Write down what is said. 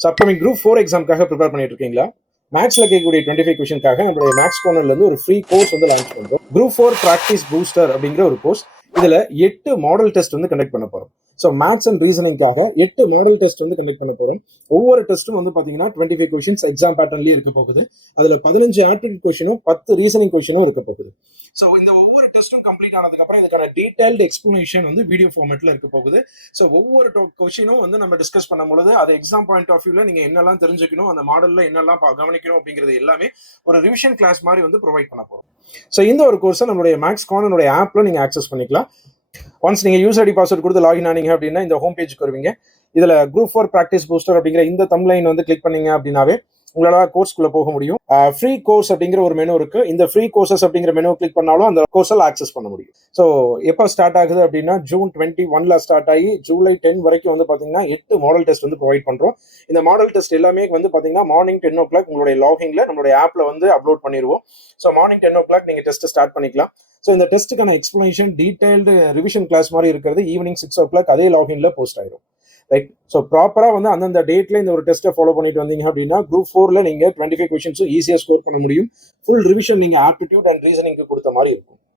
So upcoming group 4 எக்ஸாமுக்காக prepare பண்ணிட்டு இருக்கீங்களா? மேக்ஸ்ல கேட்கக்கூடிய 25 கொஸ்டின்காக நம்மளுடைய மேக்ஸ் கார்னர்ல இருந்து ஒரு ஃப்ரீ கோர்ஸ் வந்து லான்ச் பண்றோம். குரூப் 4 பிராக்டிஸ் பூஸ்டர் அப்படிங்கிற ஒரு கோர்ஸ். இதுல 8 மாடல் டெஸ்ட் வந்து கண்டக்ட் பண்ண போறோம். ஸோ மேத்ஸ் அண்ட் ரீசனிங்காக 8 மாடல் டெஸ்ட் வந்து கண்டக்ட் பண்ண போறோம். ஒவ்வொரு டெஸ்ட்டும் வந்து பாத்தீங்கன்னா 25 கொஸ்டின்ஸ் எக்ஸாம் பேட்டர்ன்லயே இருக்க போகுது. அதுல 15 ஆப்டிடியூட் கொஸ்டினும் 10 ரீசனிங் கொஸ்டினும் இருக்க போகுது. ஸோ இந்த ஒவ்வொரு டெஸ்ட்டும் கம்ப்ளீட் ஆனதுக்கு அப்புறம் இதுக்கான டீடைல்டு எக்ஸ்பிளனேஷன் வந்து வீடியோ ஃபார்மேட்ல இருக்க போகுது. ஸோ ஒவ்வொரு கொஸ்டினும் வந்து நம்ம டிஸ்கஸ் பண்ணும் பொழுது அது எக்ஸாம் பாயிண்ட் ஆஃப் வியூல நீங்க என்னெல்லாம் தெரிஞ்சுக்கணும், அந்த மாடல்ல என்னெல்லாம் கவனிக்கணும் அப்படிங்கிறது எல்லாமே ஒரு ரிவிஷன் கிளாஸ் மாதிரி வந்து ப்ரொவைட் பண்ண போறோம். ஸோ இந்த ஒரு கோர்ஸை நம்மளுடைய மேக்ஸ் கார்னருடைய ஆப்ல நீங்க ஆக்சஸ் பண்ணிக்கலாம். ஒன்ஸ் நீங்க யூசர் ஐடி பாஸ்வேர்ட் கொடுத்து லாகின் ஆனீங்க அப்படின்னா இந்த ஹோம் பேஜுக்கு வருவீங்க. இதுல குரூப் 4 பிராக்டிஸ் பூஸ்டர் அப்படிங்கிற இந்த தம்ப்லைன் வந்து கிளிக் பண்ணீங்க அப்படின்னாவே உங்களால கோர்ஸ்க்குள்ள போக முடியும். ஃப்ரீ கோர்ஸ் அப்படிங்கிற ஒரு மெனு இருக்கு. இந்த ஃப்ரீ கோர்சஸ் அப்படிங்கிற மெனு கிளிக் பண்ணாலும் அந்த கோர்ஸில் ஆக்சஸ் பண்ண முடியும். ஸோ எப்போ ஸ்டார்ட் ஆகுது அப்படின்னா ஜூன் 21 ஸ்டார்ட் ஆகி ஜூலை 10 வரைக்கும் வந்து பாத்தீங்கன்னா 8 மாடல் டெஸ்ட் வந்து ப்ரொவைட் பண்றோம். இந்த மாடல் டெஸ்ட் எல்லாமே வந்து பாத்தீங்கன்னா மார்னிங் 10 o'clock உங்களுடைய லாகின்ல நம்மளுடைய ஆப்ல வந்து அப்லோட் பண்ணிடுவோம். ஸோ மார்னிங் 10 o'clock நீங்க டெஸ்ட் ஸ்டார்ட் பண்ணிக்கலாம். ஸோ இந்த டெஸ்ட்டுக்கான எக்ஸ்பிளனேஷன் டீடைல்டு ரிவிஷன் கிளாஸ் மாதிரி இருக்கிறது ஈவினிங் 6 o'clock அதே லாகின்ல போஸ்ட் ஆயிடும். ரைட். ஸோ ப்ராப்பரா வந்து அந்தந்த டேட்ல இந்த ஒரு டெஸ்ட்டை ஃபாலோ பண்ணிட்டு வந்தீங்க அப்படின்னா குரூப் 4ல நீங்க 25 கொஸ்டின்ஸும் ஈஸியா ஸ்கோர் பண்ண முடியும். ஃபுல் ரிவிஷன் நீங்க ஆப்டிடியூட் அண்ட் ரீசனிங்க்கு கொடுத்த மாதிரி இருக்கும்.